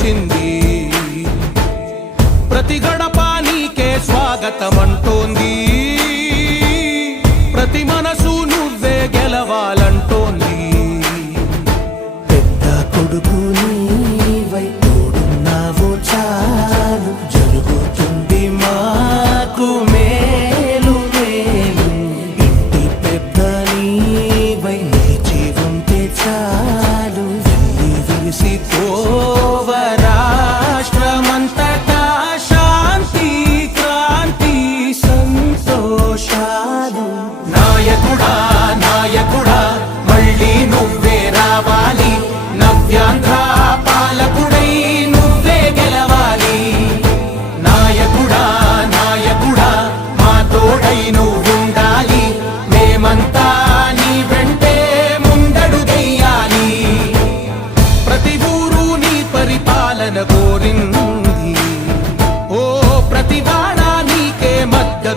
పిలిచింది ప్రతి గడప నీకే స్వాగతం ప్రతి మనసు నువ్వే గెలవాలంటోంది. పెద్ద కొడుకు నీవై తోడున్నావు చాలు. జరుగుతుంది మాకు మేలు మేలు. ఇంటి పెద్ద నీవై నిలిచి ఉంటే చాలు. వెళ్ళి విరిసి